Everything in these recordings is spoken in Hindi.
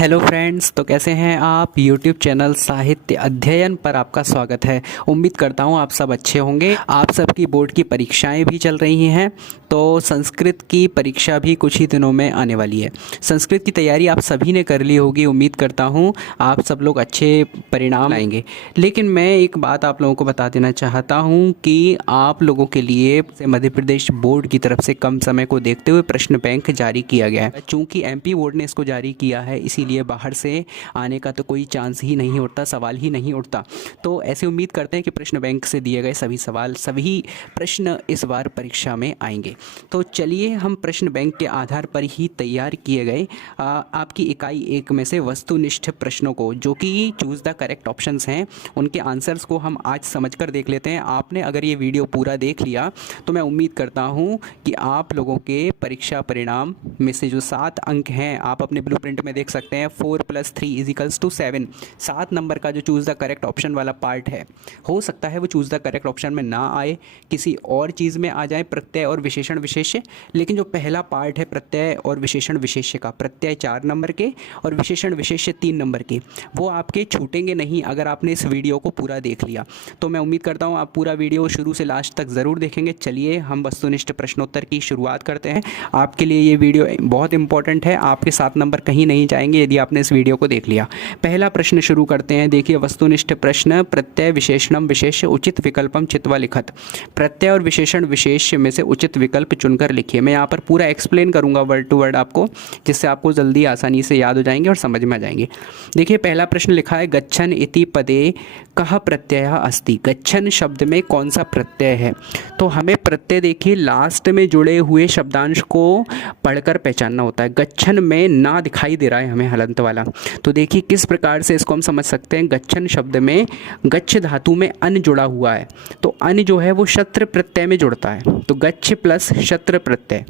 हेलो फ्रेंड्स, तो कैसे हैं आप। यूट्यूब चैनल साहित्य अध्ययन पर आपका स्वागत है। उम्मीद करता हूं आप सब अच्छे होंगे। आप सबकी बोर्ड की परीक्षाएं भी चल रही हैं, तो संस्कृत की परीक्षा भी कुछ ही दिनों में आने वाली है। संस्कृत की तैयारी आप सभी ने कर ली होगी। उम्मीद करता हूं आप सब लोग अच्छे परिणाम लाएंगे। लेकिन मैं एक बात आप लोगों को बता देना चाहता हूं कि आप लोगों के लिए मध्य प्रदेश बोर्ड की तरफ से कम समय को देखते हुए प्रश्न बैंक जारी किया गया है। चूँकि MP बोर्ड ने इसको जारी किया है, इसीलिए बाहर से आने का तो कोई चांस ही नहीं उठता, सवाल ही नहीं उठता। तो ऐसे उम्मीद करते हैं कि प्रश्न बैंक से दिए गए सभी प्रश्न इस बार परीक्षा में आएंगे। तो चलिए हम प्रश्न बैंक के आधार पर ही तैयार किए गए आपकी इकाई 1 में से वस्तुनिष्ठ प्रश्नों को, जो कि चूज़ द करेक्ट ऑप्शंस हैं, उनके आंसर्स को हम आज समझकर देख लेते हैं। आपने अगर ये वीडियो पूरा देख लिया तो मैं उम्मीद करता हूँ कि आप लोगों के परीक्षा परिणाम में से जो 7 अंक हैं, आप अपने ब्लूप्रिंट में देख सकते हैं। 4 + 3 = 7। 7 नंबर का जो चूज़ द करेक्ट ऑप्शन वाला पार्ट है, हो सकता है वो चूज़ द करेक्ट ऑप्शन में ना आए, किसी और चीज़ में आ जाए, प्रत्यय और विशेषण विशेष्य। लेकिन जो पहला पार्ट है प्रत्यय और विशेषण विशेष्य का, प्रत्यय 4 नंबर के और विशेषण विशेष्य 3 नंबर के, वो आपके छूटेंगे नहीं अगर आपने इस वीडियो को पूरा देख लिया। तो मैं उम्मीद करता हूँ आप पूरा वीडियो शुरू से लास्ट तक ज़रूर देखेंगे। चलिए हम वस्तुनिष्ठ प्रश्नोत्तर की शुरुआत करते हैं। आपके लिए ये वीडियो बहुत इंपॉर्टेंट है, आपके 7 नंबर कहीं नहीं जाएंगे यदि आपने इस वीडियो को देख लिया। पहला प्रश्न शुरू करते हैं। देखिए, वस्तुनिष्ठ प्रश्न। प्रत्यय विशेषणम विशेष्य उचित विकल्पम चित्वा लिखत। प्रत्यय और विशेषण विशेष्य में से उचित विकल्प चुनकर लिखिए। मैं यहाँ पर पूरा एक्सप्लेन करूँगा वर्ड टू वर्ड आपको, जिससे आपको जल्दी आसानी से याद हो जाएंगे और समझ में आ जाएंगे। देखिए, पहला प्रश्न लिखा है, गच्छन इति पदे कः प्रत्ययः अस्ति। गच्छन शब्द में कौन सा प्रत्यय है? तो हमें प्रत्यय देखिए लास्ट में जुड़े हुए शब्दांश को पढ़कर पहचानना होता है। गच्छन में ना दिखाई दे रहा है हमें हलंत वाला, तो देखिए किस प्रकार से इसको हम समझ सकते हैं। गच्छन शब्द में गच्छ धातु में अन जुड़ा हुआ है, तो अन जो है वो शत्र प्रत्यय में जुड़ता है। तो गच्छ प्लस शत्र प्रत्यय।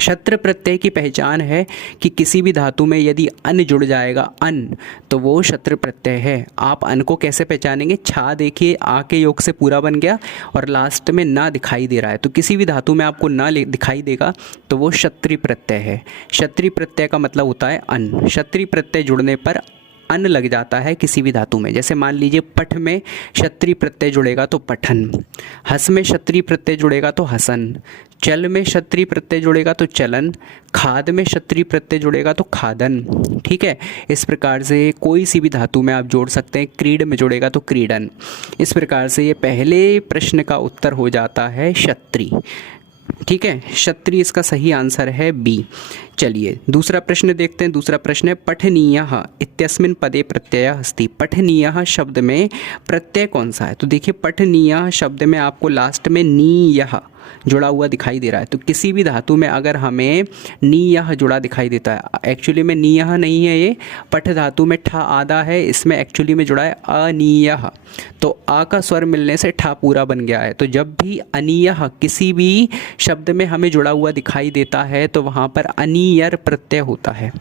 शत्र प्रत्यय की पहचान है कि किसी भी धातु में यदि अन जुड़ जाएगा, अन, तो वो शत्र प्रत्यय है। आप अन को कैसे पहचानेंगे? छा देखिए, आ के योग से पूरा बन गया और लास्ट में ना दिखाई दे रहा है, तो किसी भी धातु में आपको ना दिखाई देगा तो वो क्षत्रिय प्रत्यय है। क्षत्रिय प्रत्यय का मतलब होता है अन। क्षत्रिय प्रत्यय जुड़ने पर अन लग जाता है किसी भी धातु में। जैसे मान लीजिए पठ में क्षत्रिय प्रत्यय जुड़ेगा तो पठन, हस में क्षत्रिय प्रत्यय जुड़ेगा तो हसन, चल में क्षत्रिय प्रत्यय जुड़ेगा तो चलन, खाद में क्षत्रिय प्रत्यय जुड़ेगा तो खादन। ठीक है, इस प्रकार से कोई सी भी धातु में आप जोड़ सकते हैं। क्रीड में जुड़ेगा तो क्रीडन। इस प्रकार से ये पहले प्रश्न का उत्तर हो जाता है क्षत्रिय। ठीक है, क्षत्रिय इसका सही आंसर है बी। चलिए दूसरा प्रश्न देखते हैं। दूसरा प्रश्न है, पठनीयः इत्यस्मिन् पदे प्रत्ययः अस्ति। पठनीयः शब्द में प्रत्यय कौन सा है? तो देखिए, पठनीयः शब्द में आपको लास्ट में नीयः जुड़ा हुआ दिखाई दे रहा है। तो किसी भी धातु में अगर हमें नीयः जुड़ा दिखाई देता है, एक्चुअली में नीयः नहीं है, ये पठ धातु में ठा आधा है, इसमें एक्चुअली में जुड़ा है अनीयः। तो आ का स्वर मिलने से ठा पूरा बन गया है। तो जब भी अनीयः किसी भी शब्द में हमें जुड़ा हुआ दिखाई देता है तो वहाँ पर अनीयर प्रत्यय होता है।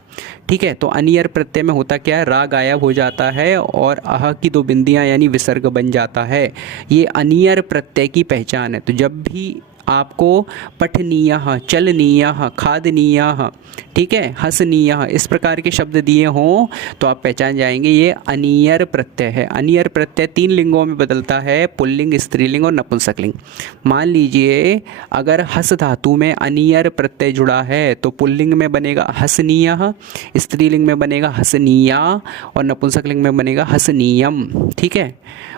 ठीक है, तो अनीयर प्रत्यय में होता क्या है? रा गायब हो जाता है और अह की 2 बिंदियाँ यानी विसर्ग बन जाता है। ये अनीयर प्रत्यय की पहचान है। तो जब भी आपको पठनीयः, चलनीयः, खादनीयः, ठीक है, हसनीयः, इस प्रकार के शब्द दिए हों तो आप पहचान जाएंगे ये अनीयर प्रत्यय है। अनीयर प्रत्यय 3 लिंगों में बदलता है, पुल्लिंग, स्त्रीलिंग और नपुंसकलिंग। मान लीजिए अगर हस धातु में अनीयर प्रत्यय जुड़ा है तो पुल्लिंग में बनेगा हसनीयः, स्त्रीलिंग में बनेगा हसनीया और नपुंसकलिंग में बनेगा हसनीयम। ठीक है,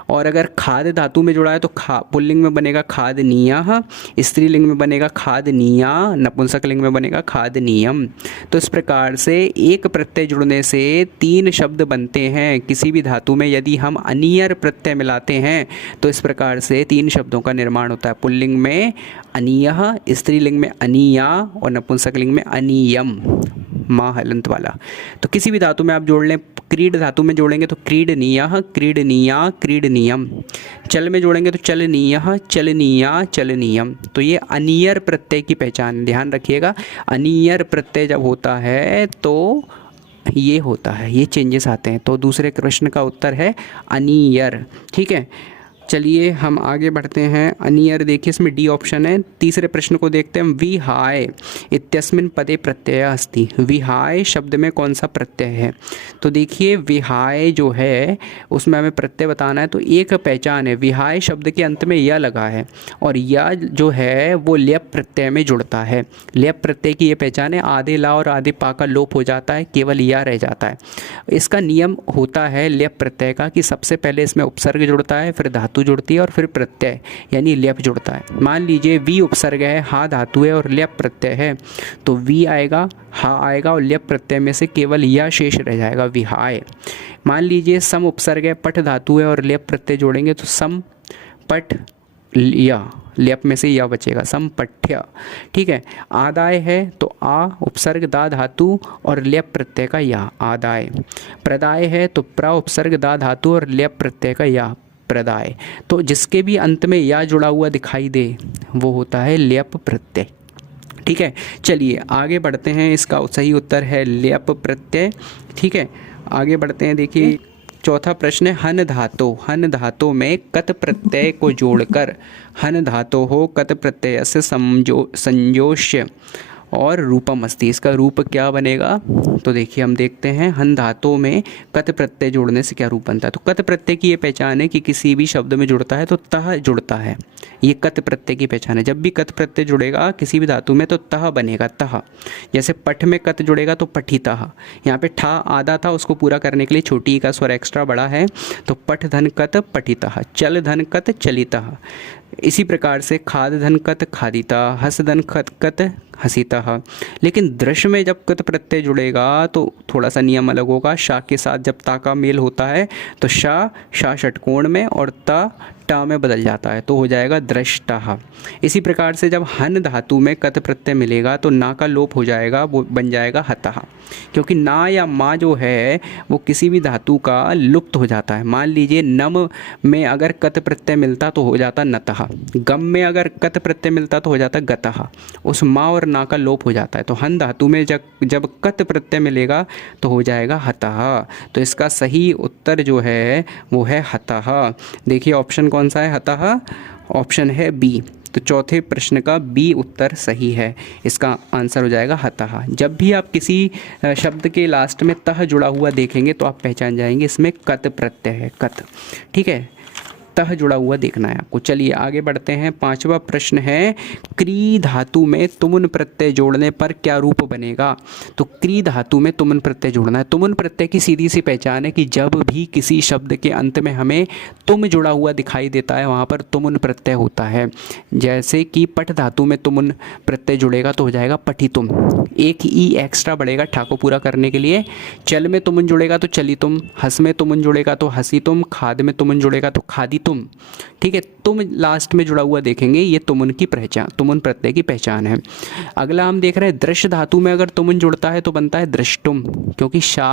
और अगर खाद धातु में जुड़ा है तो पुल्लिंग में बनेगा खादनीयः, स्त्रीलिंग में बनेगा खादनीया, नपुंसकलिंग में बनेगा खादनीयम। तो इस प्रकार से एक प्रत्यय जुड़ने से 3 शब्द बनते हैं। किसी भी धातु में यदि हम अनीयर प्रत्यय मिलाते हैं तो इस प्रकार से 3 शब्दों का निर्माण होता है। पुल्लिंग में अनीयः, स्त्रीलिंग में अनीया और नपुंसकलिंग में अनीयम, माँ हलंत वाला। तो किसी भी धातु में आप जोड़ लें, क्रीड धातु में जोड़ेंगे तो क्रीडनीयः, क्रीडनीया, क्रीडनीयम। चल में जोड़ेंगे तो चलनीयः, चलनीया, चलनीयम। तो ये अनीयर प्रत्यय की पहचान, ध्यान रखिएगा। अनीयर प्रत्यय जब होता है तो ये होता है, ये चेंजेस आते हैं। तो दूसरे प्रश्न का उत्तर है अनीयर। ठीक है, चलिए हम आगे बढ़ते हैं। अनियर, देखिए इसमें डी ऑप्शन है। तीसरे प्रश्न को देखते हैं। विहाय इत्यस्मिन् पदे प्रत्यय अस्ति। विहाय शब्द में कौन सा प्रत्यय है? तो देखिए विहाय जो है उसमें हमें प्रत्यय बताना है। तो एक पहचान है, विहाय शब्द के अंत में या लगा है और या जो है वो ल्यप प्रत्यय में जुड़ता है। ल्यप प्रत्यय की ये पहचान है, आधे ला और आधे पा का लोप हो जाता है, केवल या रह जाता है। इसका नियम होता है ल्यप प्रत्यय का कि सबसे पहले इसमें उपसर्ग जुड़ता है, फिर धातु जुड़ती है और फिर प्रत्यय यानी ल्यप जुड़ता है। मान लीजिए वी उपसर्ग है, हा धातु है और ल्यप प्रत्यय है, तो वी आएगा, हा आएगा और ल्यप प्रत्यय में से केवल या शेष रह जाएगा, विहाय। मान लीजिए सम उपसर्ग है, पठ धातु है और ल्यप प्रत्यय जोड़ेंगे तो सम पठ या, ल्यप में से या बचेगा, संपठ्य। ठीक है। आदाय है तो आ उपसर्ग दा धातु और ल्यप प्रत्यय का या, आदाय। प्रदाय है तो प्र उपसर्ग दा धातु और ल्यप प्रत्यय का या, प्रदाय। तो जिसके भी अंत में या जुड़ा हुआ दिखाई दे वो होता है ल्यप प्रत्यय। ठीक है। चलिए आगे बढ़ते हैं। इसका सही उत्तर है ल्यप प्रत्यय। ठीक है, आगे बढ़ते हैं। देखिए चौथा प्रश्न है हन धातु। हन धातु में कत प्रत्यय को जोड़कर हन धातु हो कत प्रत्यय से संजोष्य और रूपम अस्ति। इसका रूप क्या बनेगा? तो देखिए हम देखते हैं हन धातु में कत प्रत्यय जोड़ने से क्या रूप बनता है। तो कत प्रत्यय की ये पहचान है कि किसी भी शब्द में जुड़ता है तो तह जुड़ता है। ये कत प्रत्यय की पहचान है। जब भी कत प्रत्यय जुड़ेगा किसी भी धातु में तो तह बनेगा, तह। जैसे पठ में कत जुड़ेगा तो पठितः। यहाँ पे ठा आधा था, उसको पूरा करने के लिए छोटी का स्वर एक्स्ट्रा बड़ा है, तो पठ धन कत पठितः, चल धन कत चलितः। इसी प्रकार से खाद धन कत खादिता, हस धन खत कत हसीता। लेकिन दृश्य में जब कत प्रत्यय जुड़ेगा तो थोड़ा सा नियम अलग होगा। शा के साथ जब ता का मेल होता है तो शा षटकोण में और ता टा में बदल जाता है तो हो जाएगा दृष्टा। इसी प्रकार से जब हन धातु में कत प्रत्यय मिलेगा तो ना का लोप हो जाएगा, वो बन जाएगा हतः। क्योंकि ना या मा जो है वो किसी भी धातु का लुप्त हो जाता है। मान लीजिए नम में अगर कत प्रत्यय मिलता तो हो जाता नतः, गम में अगर कत प्रत्यय मिलता तो हो जाता गतः। उस मा और ना का लोप हो जाता है। तो हन धातु में जब कत प्रत्यय मिलेगा तो हो जाएगा हतः। तो इसका सही उत्तर जो है वो है हतः। देखिए ऑप्शन कौन सा है? हतः ऑप्शन है बी। तो चौथे प्रश्न का बी उत्तर सही है। इसका आंसर हो जाएगा हतः। जब भी आप किसी शब्द के लास्ट में तह जुड़ा हुआ देखेंगे तो आप पहचान जाएंगे इसमें कत प्रत्यय है, कत। ठीक है, तह जुड़ा हुआ देखना है आपको। चलिए आगे बढ़ते हैं। पांचवा प्रश्न है क्री धातु में तुमुन प्रत्यय जोड़ने पर क्या रूप बनेगा? तो क्री धातु में तुमुन प्रत्यय जोड़ना है। तुमुन प्रत्यय की सीधी सी पहचान है कि जब भी किसी शब्द के अंत में हमें तुम जुड़ा हुआ दिखाई देता है वहाँ पर तुमुन प्रत्यय होता है। जैसे कि पठ धातु में तुमुन प्रत्यय जुड़ेगा तो हो जाएगा पठितुम, एक ई एक्स्ट्रा बढ़ेगा ठा को पूरा करने के लिए। चल में तुमुन जुड़ेगा तो चलितुम, हस में तुमुन जुड़ेगा तो हसीतुम, खाद में तुमुन जुड़ेगा तो खादी तुम। ठीक है, तुम लास्ट में जुड़ा हुआ देखेंगे, ये तुमुन की पहचान, तुमुन प्रत्यय की पहचान है। अगला हम देख रहे हैं दृश्य धातु में अगर तुमुन जुड़ता है तो बनता है दृष्टुम, क्योंकि शा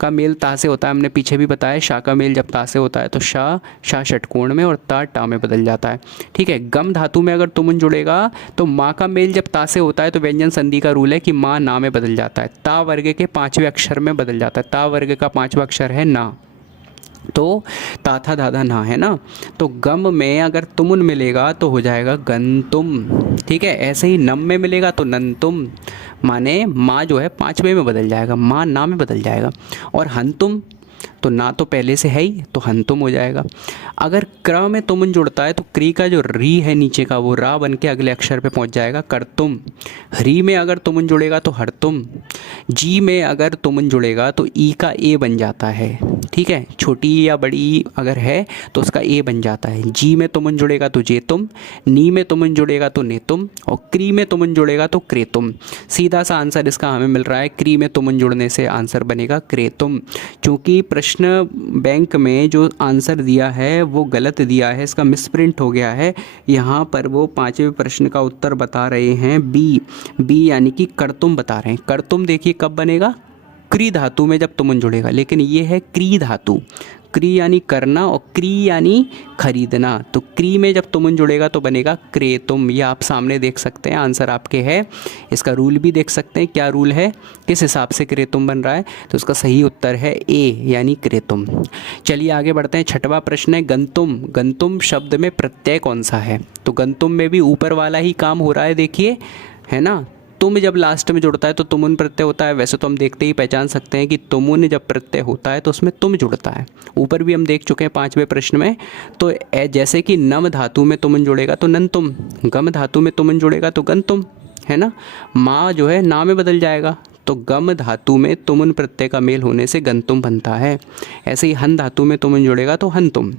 का मेल ता से होता है। हमने पीछे भी बताया शा का मेल जब ता से होता है तो शा षटकोण में और ता टा में बदल जाता है। ठीक है, गम धातु में अगर तुमुन जुड़ेगा तो माँ का मेल जब ता से होता है तो व्यंजन संधि का रूल है कि माँ ना में बदल जाता है, ता वर्ग के पांचवें अक्षर में बदल जाता है। ता वर्ग का पांचवा अक्षर है ना, तो ताथा दादा ना है ना। तो गम में अगर तुमुन मिलेगा तो हो जाएगा गंतुम। ठीक है, ऐसे ही नम में मिलेगा तो नंतुम, माने माँ जो है पांचवें में बदल जाएगा, माँ ना में बदल जाएगा। और हंतुम तो ना तो पहले से है ही तो हंतुम हो जाएगा। अगर क्र में तुमुन जुड़ता है तो क्री का जो री है नीचे का वो रा बन के अगले अक्षर पे पहुंच जाएगा करतुम। री में अगर तुमुन जुड़ेगा तो हरतुम। जी में अगर तुमुन जुड़ेगा तो ई का ए बन जाता है। ठीक है, छोटी या बड़ी अगर है तो उसका ए बन जाता है। जी में तुमुन जुड़ेगा तो जेतुम, नी में तुमुन जुड़ेगा तो नेतुम और क्री में तुमुन जुड़ेगा तो क्रेतुम। सीधा सा आंसर इसका हमें मिल रहा है, क्री में तुमुन जुड़ने से आंसर बनेगा क्रेतुम। चूँकि प्रश्न बैंक में जो आंसर दिया है वो गलत दिया है, इसका मिसप्रिंट हो गया है। यहाँ पर वो पांचवें प्रश्न का उत्तर बता रहे हैं बी यानी कि कर्तुम बता रहे हैं। कर्तुम देखिए कब बनेगा? क्री धातु में जब तुमुन जुड़ेगा, लेकिन ये है क्री धातु। क्री यानी करना और क्री यानी खरीदना। तो क्री में जब तुमुन जुड़ेगा तो बनेगा क्रेतुम। ये आप सामने देख सकते हैं, आंसर आपके है। इसका रूल भी देख सकते हैं, क्या रूल है, किस हिसाब से क्रेतुम बन रहा है। तो उसका सही उत्तर है ए यानी क्रेतुम। चलिए आगे बढ़ते हैं। छठवां प्रश्न है गंतुम। गंतुम शब्द में प्रत्यय कौन सा है? तो गंतुम में भी ऊपर वाला ही काम हो रहा है, देखिए, है ना। तुम जब लास्ट में जुड़ता है तो तुमुन प्रत्यय होता है। वैसे तो हम देखते ही पहचान सकते हैं कि तुमुन जब प्रत्यय होता है तो उसमें तुम जुड़ता है। ऊपर भी हम देख चुके हैं 5वें प्रश्न में। तो जैसे कि नम धातु में तुमुन जुड़ेगा तो नंतुम, गम धातु में तुमुन जुड़ेगा तो गंतुम, है ना। माँ जो है ना में बदल जाएगा, तो गम धातु में तुमुन प्रत्यय का मेल होने से गंतुम बनता है। ऐसे ही हन धातु में तुमुन जुड़ेगा तो हंतुम,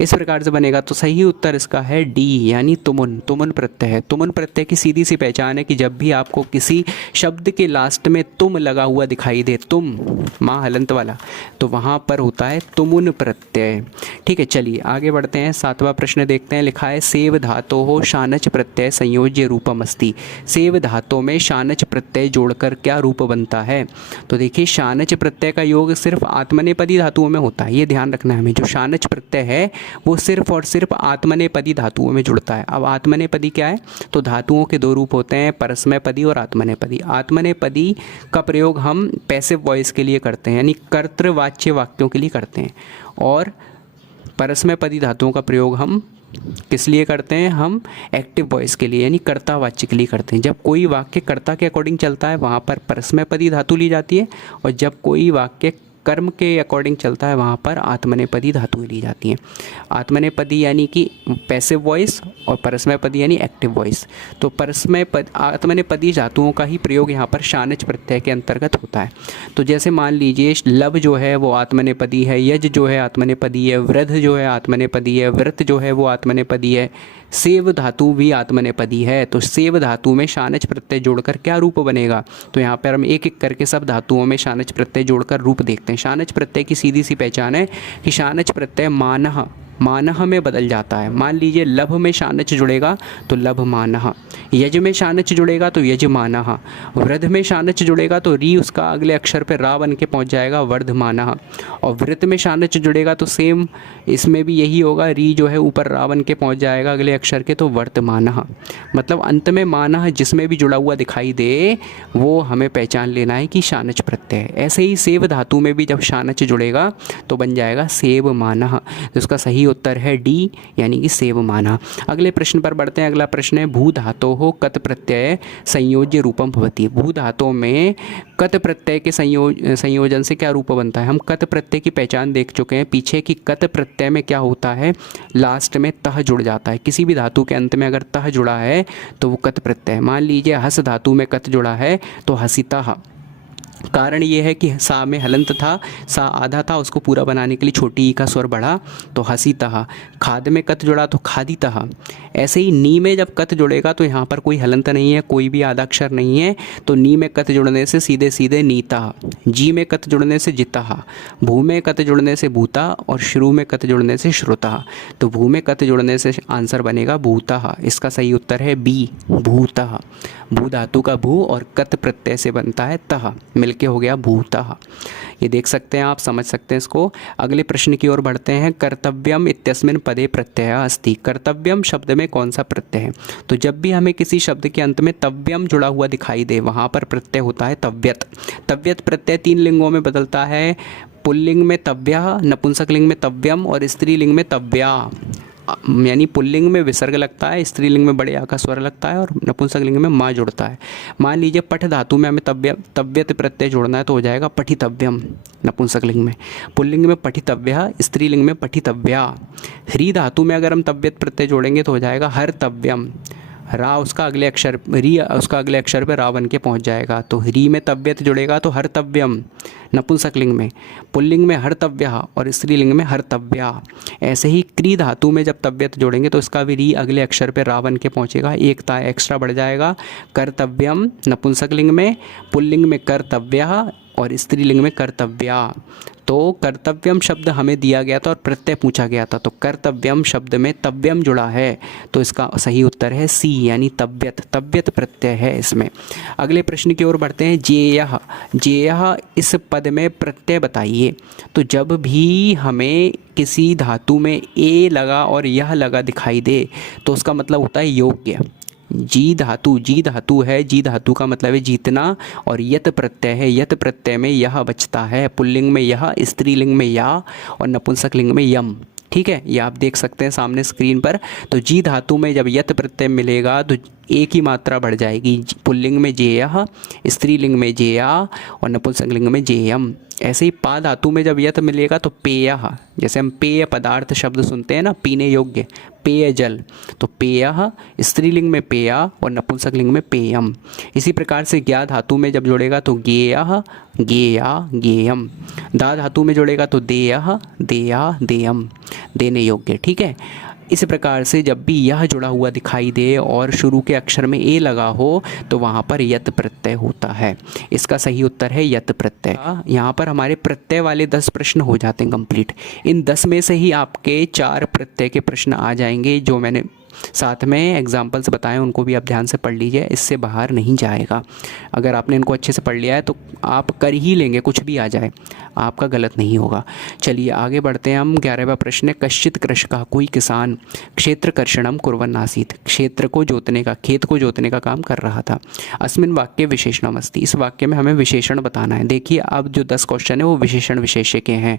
इस प्रकार से बनेगा। तो सही उत्तर इसका है डी यानी तुमुन। तुमुन प्रत्यय है। तुमुन प्रत्यय की सीधी सी पहचान है कि जब भी आपको किसी शब्द के लास्ट में तुम लगा हुआ दिखाई दे, तुम माँ हलंत वाला, तो वहाँ पर होता है तुमुन प्रत्यय। ठीक है, चलिए आगे बढ़ते हैं। 7वां प्रश्न देखते हैं। लिखा है सेव धातो हो शानच प्रत्यय संयोज्य रूपम अस्ति। सेव धातु में शानच प्रत्यय जोड़कर क्या रूप बनता है? तो देखिए, शानच प्रत्यय का योग सिर्फ आत्मनेपदी धातुओं में होता है, ये ध्यान रखना है हमें। जो शानच प्रत्यय है वो सिर्फ और सिर्फ आत्मनेपदी धातुओं में जुड़ता है। अब आत्मनेपदी क्या है? तो धातुओं के दो रूप होते हैं, परस्मैपदी और आत्मनेपदी। आत्मनेपदी का प्रयोग हम पैसिव वॉइस के लिए करते हैं, यानी कर्तृवाच्य वाक्यों के लिए करते हैं, और परस्मैपदी धातुओं का प्रयोग हम किस लिए करते हैं? हम एक्टिव वॉइस के लिए, यानी कर्तावाच्य के लिए करते हैं। जब कोई वाक्य कर्ता के अकॉर्डिंग चलता है वहाँ पर परस्मैपदी धातु ली जाती है, और जब कोई वाक्य कर्म के अकॉर्डिंग चलता है वहाँ पर आत्मनेपदी धातुएं ली जाती हैं। आत्मनेपदी यानी कि पैसिव वॉइस और परस्मैपदी यानी एक्टिव वॉइस। तो आत्मनेपदी धातुओं का ही प्रयोग यहाँ पर शानच प्रत्यय के अंतर्गत होता है। तो जैसे मान लीजिए लब जो है वो आत्मनेपदी है, यज जो है आत्मनेपदी है, वृद्ध जो है आत्मनेपदी है, व्रत जो है वो आत्मनेपदी है, सेव धातु भी आत्मनेपदी है। तो सेव धातु में शानच प्रत्यय जोड़कर क्या रूप बनेगा? तो यहाँ पर हम एक एक करके सब धातुओं में शानच प्रत्यय जोड़कर रूप देखते हैं। शानच प्रत्यय की सीधी सी पहचान है कि शानच प्रत्यय मानह, मानह में बदल जाता है। मान लीजिए लभ में शानच जुड़ेगा तो लभ मानह, यज में शानच जुड़ेगा तो यज मानह, वृद्ध में शानच जुड़ेगा तो री उसका अगले अक्षर पर रा बन के पहुँच जाएगा वर्धमानः, और वृत्त में शानच जुड़ेगा तो सेम इसमें भी यही होगा, री जो है ऊपर रा बन के पहुँच जाएगा अगले अक्षर के, तो वर्तमानः। मतलब अंत में मानह जिसमें भी जुड़ा हुआ दिखाई दे वो हमें पहचान लेना है कि शानच प्रत्यय है। ऐसे ही सेव धातु में भी जब शानच जुड़ेगा तो बन जाएगा सेव मानः। तो उसका सही उत्तर है डी यानी कि सेव मानः। अगले प्रश्न पर बढ़ते हैं। अगला प्रश्न है भू धातु हो कत प्रत्यय संयोज्य रूपम भवति। भू धातु में कत प्रत्यय के संयोजन से क्या रूप बनता है? हम कत प्रत्यय की पहचान देख चुके हैं पीछे कि कत प्रत्यय में क्या होता है, लास्ट में तह जुड़ जाता है। किसी भी धातु के अंत में अगर तह जुड़ा है तो वो कत प्रत्यय है। मान लीजिए हस धातु में कत जुड़ा है तो हसितः। कारण ये है कि सा में हलंत था, सा आधा था, उसको पूरा बनाने के लिए छोटी ई का स्वर बढ़ा तो हसीतः। खाद में कत जुड़ा तो खादितः। ऐसे ही नी में जब कत जुड़ेगा तो यहाँ पर कोई हलंत नहीं है, कोई भी आधा अक्षर नहीं है, तो नी में कत जुड़ने से सीधे सीधे नीतः। जी में कत जुड़ने से जितः, भू में कत जुड़ने से भूता, और श्रु में कत जुड़ने से श्रुतः। तो भू में कत जुड़ने से आंसर बनेगा भूतः। इसका सही उत्तर है बी भूतः। भू धातु का भू और कत प्रत्यय से बनता है तह, मिलके हो गया भूतः। ये देख सकते हैं आप, समझ सकते हैं इसको। अगले प्रश्न की ओर बढ़ते हैं। कर्तव्यम इत्यस्मिन् पदे प्रत्यय अस्ति। कर्तव्यम शब्द में कौन सा प्रत्यय है? तो जब भी हमें किसी शब्द के अंत में तव्यम जुड़ा हुआ दिखाई दे वहाँ पर प्रत्यय होता है तव्यत। तव्यत प्रत्यय 3 लिंगों में बदलता है, पुल्लिंग में तव्यः, नपुंसकलिंग में तव्यम और स्त्रीलिंग में तव्या। यानी पुल्लिंग में विसर्ग लगता है, स्त्रीलिंग में बड़े आ का स्वर लगता है और नपुंसकलिंग में माँ जुड़ता है। मान लीजिए पठ धातु में हमें तव्यत प्रत्यय जोड़ना है तो हो जाएगा पठितव्यम नपुंसकलिंग में, पुल्लिंग में पठितव्यः, स्त्रीलिंग में पठितव्या। ह्री धातु में अगर हम तव्यत प्रत्यय जोड़ेंगे तो हो जाएगा हर्तव्यम। रा उसका अगले अक्षर, री उसका अगले अक्षर पे रा बन के पहुँच जाएगा, तो ह्री में तव्यत जुड़ेगा तो हर्तव्यम नपुंसकलिंग में, पुल्लिंग में हर्तव्यः और स्त्रीलिंग में हर्तव्या। ऐसे ही क्री धातु में जब तव्यत जोड़ेंगे तो इसका भी री अगले अक्षर पे रा बन के पहुँचेगा, एक ता एक्स्ट्रा बढ़ जाएगा। कर्तव्यम नपुंसकलिंग में, पुल्लिंग में कर्तव्यः और स्त्रीलिंग में कर्तव्या। तो कर्तव्यम शब्द हमें दिया गया था और प्रत्यय पूछा गया था, तो कर्तव्यम शब्द में तव्यम जुड़ा है, तो इसका सही उत्तर है सी यानी तव्यत। तव्यत प्रत्यय है इसमें। अगले प्रश्न की ओर बढ़ते हैं। जेयः, जेयः इस पद में प्रत्यय बताइए। तो जब भी हमें किसी धातु में ए लगा और यह लगा दिखाई दे तो उसका मतलब होता है योग्य। जी धातु है, जी धातु का मतलब है जीतना, और यत प्रत्यय है, यत प्रत्यय में यह बचता है। पुल्लिंग में यह, स्त्रीलिंग में या और नपुंसक लिंग में यम। ठीक है, ये आप देख सकते हैं सामने स्क्रीन पर। तो जी धातु में जब यत प्रत्यय मिलेगा तो एक ही मात्रा बढ़ जाएगी। पुल्लिंग में जेयः, स्त्रीलिंग में जेया और नपुंसक लिंग में जेयम। ऐसे ही पा धातु में जब यत मिलेगा तो पेयः, जैसे हम पेय पदार्थ शब्द सुनते हैं ना, पीने योग्य, पेय जल, तो पेयः स्त्रीलिंग में पेया और नपुंसक लिंग में पेयम। इसी प्रकार से ज्ञा धातु में जब जुड़ेगा तो गेयः, गेया, गेयम। दा धातु में जुड़ेगा तो देयः, देया, देयम, देने योग्य। ठीक है, इस प्रकार से जब भी यह जुड़ा हुआ दिखाई दे और शुरू के अक्षर में ए लगा हो तो वहाँ पर यत प्रत्यय होता है। इसका सही उत्तर है यत प्रत्यय। यहाँ पर हमारे प्रत्यय वाले 10 प्रश्न हो जाते हैं कंप्लीट। इन 10 में से ही आपके 4 प्रत्यय के प्रश्न आ जाएंगे। जो मैंने साथ में एग्जाम्पल्स बताएं उनको भी आप ध्यान से पढ़ लीजिए, इससे बाहर नहीं जाएगा। अगर आपने इनको अच्छे से पढ़ लिया है तो आप कर ही लेंगे, कुछ भी आ जाए आपका गलत नहीं होगा। चलिए आगे बढ़ते हैं हम। 11वां प्रश्न है। कश्चित कृषकः, कोई किसान क्षेत्र कर्षणम कुर्वन् आसीत्, क्षेत्र को जोतने का, खेत को जोतने का काम कर रहा था। अस्मिन् वाक्ये विशेषणम् अस्ति, इस वाक्य में हमें विशेषण बताना है। देखिए अब जो 10 क्वेश्चन है वो विशेषण विशेष्य के हैं।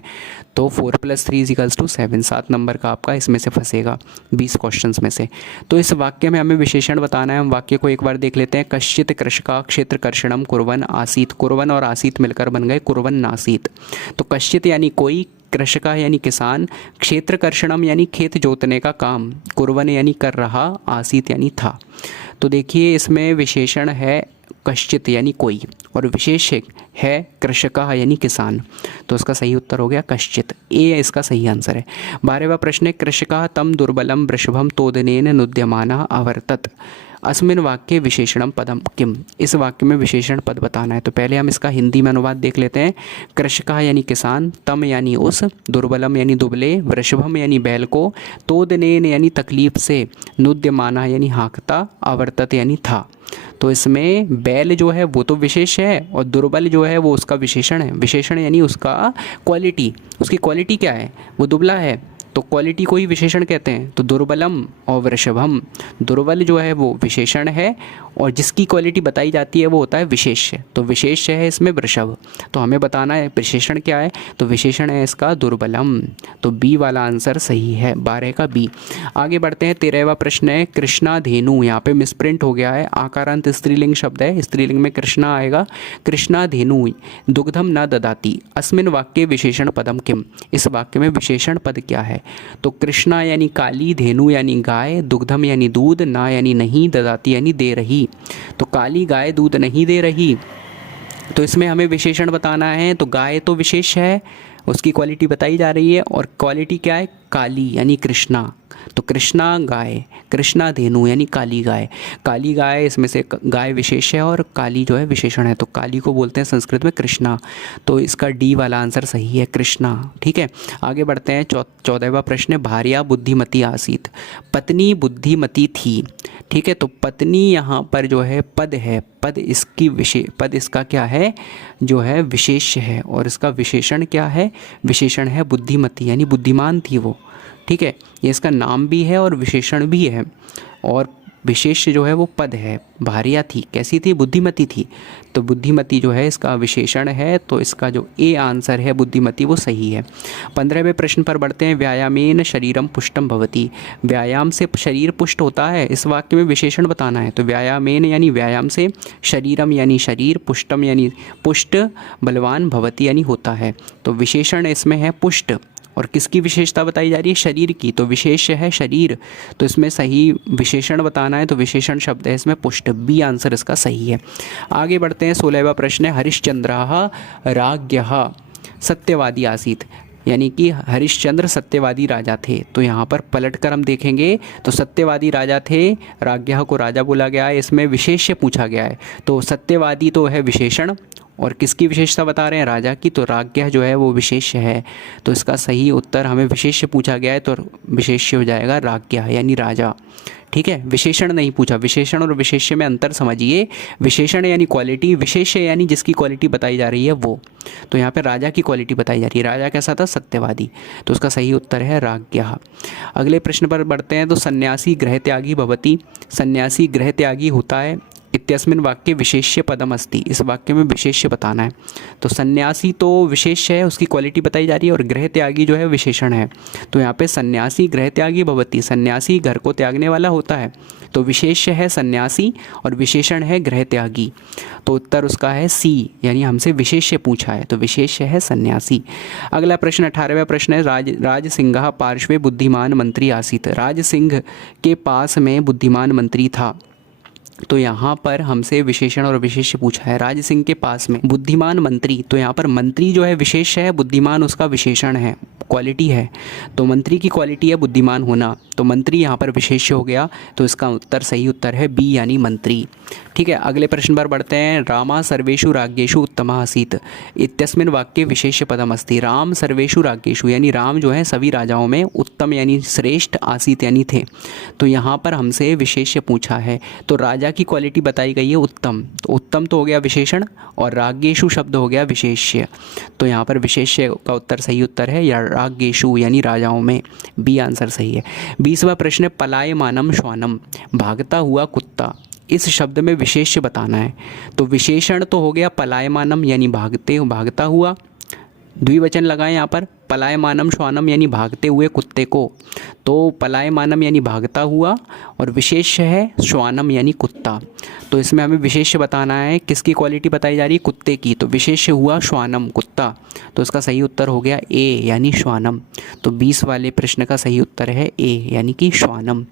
तो 4 + 3 = 7, 7 नंबर का आपका इसमें से फंसेगा 20 क्वेश्चन में से। तो इस वाक्य में हमें विशेषण बताना है। हम वाक्य को एक बार देख लेते हैं। कश्चित कृषकः क्षेत्र कर्षणम कुर्वन् आसीत्, कुर्वन् और आसीत् मिलकर बन गए कुर्वन् आसीत्। तो कश्चित यानी कोई, कृषका यानी किसान, क्षेत्र कर्षणम यानी खेत जोतने का काम, कुर्वन् यानी कर रहा, आसीत् यानी था। तो देखिए इसमें विशेषण है कश्चित यानी कोई और विशेष है कृषकः यानी किसान, तो इसका सही उत्तर हो गया कश्चित। ए इसका सही आंसर है। 12वां प्रश्न है। कृषकः तं दुर्बलं वृषभं तोदनेन नुद्यमानः अवर्तत, अस्मिन् वाक्ये विशेषणं पदम किम, इस वाक्य में विशेषण पद बताना है। तो पहले हम इसका हिंदी में अनुवाद देख लेते हैं। कृषकः यानी किसान, तम यानी उस, दुर्बलम यानी दुबले, वृषभम यानी बैल को, तोदनेन यानी तकलीफ से, नुद्यमानः यानी हाँकता, अवर्तत यानी था। तो इसमें बैल जो है वो तो विशेष है और दुर्बल जो है वो उसका विशेषण है। विशेषण यानी उसका क्वालिटी, उसकी क्वालिटी क्या है, वो दुबला है तो क्वालिटी को ही विशेषण कहते हैं। तो दुर्बलम और वृषभम, दुर्बल जो है वो विशेषण है और जिसकी क्वालिटी बताई जाती है वो होता है विशेष्य। तो विशेष्य है इसमें वृषभ, तो हमें बताना है विशेषण क्या है, तो विशेषण है इसका दुर्बलम। तो बी वाला आंसर सही है, 12 का बी। आगे बढ़ते हैं। 13वां प्रश्न है। कृष्णा धेनु, यहाँ पे मिसप्रिंट हो गया है, आकारांत स्त्रीलिंग शब्द है, स्त्रीलिंग में कृष्णा आएगा। कृष्णा धेनु दुग्धम न ददाति, अस्मिन् वाक्ये विशेषण पदम किम, इस वाक्य में विशेषण पद क्या है। तो कृष्णा यानी काली, धेनु यानी गाय, दुग्धम यानी दूध, ना यानी नहीं, ददाती यानी दे रही। तो काली गाय दूध नहीं दे रही, तो इसमें हमें विशेषण बताना है। तो गाय तो विशेष है, उसकी क्वालिटी बताई जा रही है और क्वालिटी क्या है, काली यानी कृष्णा। तो कृष्णा गाय, कृष्णा धेनु यानी काली गाय, काली गाय इसमें से गाय विशेष है और काली जो है विशेषण है, तो काली को बोलते हैं संस्कृत में कृष्णा। तो इसका डी वाला आंसर सही है, कृष्णा। ठीक है, आगे बढ़ते हैं। 14वां प्रश्न है। भार्या बुद्धिमती आसीत, पत्नी बुद्धिमती थी। ठीक है, तो पत्नी यहाँ पर जो है पद है, पद इसकी पद इसका क्या है, जो है विशेष है और इसका विशेषण क्या है, विशेषण है बुद्धिमती यानी बुद्धिमान थी वो। ठीक है, ये इसका नाम भी है और विशेषण भी है और विशेष जो है वो पद है। भार्या थी, कैसी थी, बुद्धिमती थी, तो बुद्धिमती जो है इसका विशेषण है, तो इसका जो ए आंसर है बुद्धिमती वो सही है। 15वें प्रश्न पर बढ़ते हैं। व्यायामेन शरीरम पुष्टम भवति, व्यायाम से शरीर पुष्ट होता है, इस वाक्य में विशेषण बताना है। तो व्यायामेन यानी व्यायाम से, शरीरम यानी शरीर, पुष्टम यानी पुष्ट, बलवान, भवति यानी होता है। तो विशेषण इसमें है पुष्ट और किसकी विशेषता बताई जा रही है, शरीर की, तो विशेष है शरीर, तो इसमें सही विशेषण बताना है, तो विशेषण शब्द है इसमें पुष्ट, बी आंसर इसका सही है। आगे बढ़ते हैं। 16वां प्रश्न है। हरिश्चंद्रः राज्ञः सत्यवादी आसीत्, यानी कि हरिश्चंद्र सत्यवादी राजा थे। तो यहाँ पर पलटकर हम देखेंगे तो सत्यवादी राजा थे, राज्ञः को राजा बोला गया है, इसमें विशेष्य पूछा गया है। तो सत्यवादी तो है विशेषण और किसकी विशेषता बता रहे हैं, राजा की, तो राज्ञः जो है वो विशेष्य है। तो इसका सही उत्तर, हमें विशेष्य पूछा गया है तो विशेष्य हो जाएगा राज्ञः यानी राजा। ठीक है, विशेषण नहीं पूछा। विशेषण और विशेष्य में अंतर समझिए। विशेषण यानी क्वालिटी, विशेष्य यानी जिसकी क्वालिटी बताई जा रही है वो। तो यहाँ पे राजा की क्वालिटी बताई जा रही है। राजा कैसा था, सत्यवादी। तो उसका सही उत्तर है राज्ञः। अगले प्रश्न पर बढ़ते हैं। तो सन्यासी गृहत्यागी भवति, सन्यासी गृहत्यागी होता है, इत्यस्मिन् वाक्ये विशेष्य पदम अस्ति, इस वाक्य में विशेष्य बताना है। तो सन्यासी तो विशेष्य है, उसकी क्वालिटी बताई जा रही है, और गृहत्यागी जो है विशेषण है। तो यहाँ पे सन्यासी गृहत्यागी भवति, सन्यासी घर को त्यागने वाला होता है, तो विशेष्य है सन्यासी और विशेषण है गृहत्यागी। तो उत्तर उसका है सी, यानी हमसे विशेष्य पूछा है तो विशेष्य है सन्यासी। अगला प्रश्न 18वां प्रश्न है। राज सिंह पार्श्वे बुद्धिमान मंत्री आसीत, राज सिंह के पास में बुद्धिमान मंत्री था। तो यहाँ पर हमसे विशेषण और विशेष्य पूछा है। राज सिंह के पास में बुद्धिमान मंत्री, तो यहाँ पर मंत्री जो है विशेष्य है, बुद्धिमान उसका विशेषण है, क्वालिटी है। तो मंत्री की क्वालिटी है बुद्धिमान होना, तो मंत्री यहाँ पर विशेष्य हो गया। तो इसका उत्तर, सही उत्तर है बी यानी मंत्री। ठीक है, अगले प्रश्न पर बढ़ते हैं। रामा सर्वेषु राज्ञेषु उत्तमः आसीत्, इत्यस्मिन् वाक्ये विशेष्य पदम अस्ति। राम सर्वेषु राज्ञेषु यानी राम जो है सभी राजाओं में उत्तम यानी श्रेष्ठ, आसीत् यानी थे। तो यहाँ पर हमसे विशेष्य पूछा है, तो राजा की क्वालिटी बताई गई है उत्तम, तो उत्तम तो हो गया विशेषण और राज्ञेषु शब्द हो गया विशेष्य। तो यहाँ पर विशेष्य का उत्तर सही उत्तर है या राज्ञेषु यानी राजाओं में, बी आंसर सही है। 20वां प्रश्न है। पलायमानम श्वानम, भागता हुआ कुत्ता, इस शब्द में विशेष्य बताना है। तो विशेषण तो हो गया पलायमानम यानी भागता हुआ, द्विवचन लगाएं यहाँ पर, पलायमानम श्वानम यानी भागते हुए कुत्ते को। तो पलायमानम यानी भागता हुआ और विशेष्य है श्वानम यानी कुत्ता। तो इसमें हमें विशेष्य बताना है, किसकी क्वालिटी बताई जा रही है, कुत्ते की। तो विशेष्य हुआ श्वानम, कुत्ता। तो इसका सही उत्तर हो गया ए यानी श्वानम। तो 20 वाले प्रश्न का सही उत्तर है ए यानी कि श्वानम।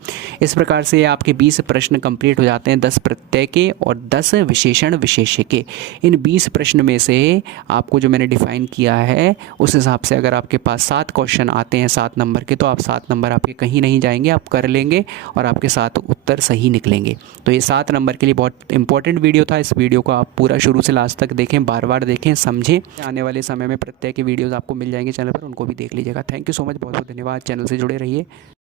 इस प्रकार से आपके 20 प्रश्न कंप्लीट हो जाते हैं, 10 प्रत्यय के और 10 विशेषण विशेष्य के। इन 20 प्रश्न में से आपको जो मैंने डिफाइन किया है उस हिसाब से अगर आपके पास 7 क्वेश्चन आते हैं 7 नंबर के, तो आप 7 नंबर आपके कहीं नहीं जाएंगे, आप कर लेंगे और आपके 7 उत्तर सही निकलेंगे। तो ये 7 नंबर के लिए बहुत इंपॉर्टेंट वीडियो था। इस वीडियो को आप पूरा शुरू से लास्ट तक देखें, बार बार देखें, समझें। आने वाले समय में प्रत्येक के वीडियोज़ आपको मिल जाएंगे चैनल पर, उनको भी देख लीजिएगा। थैंक यू सो मच, बहुत बहुत धन्यवाद। चैनल से जुड़े रहिए।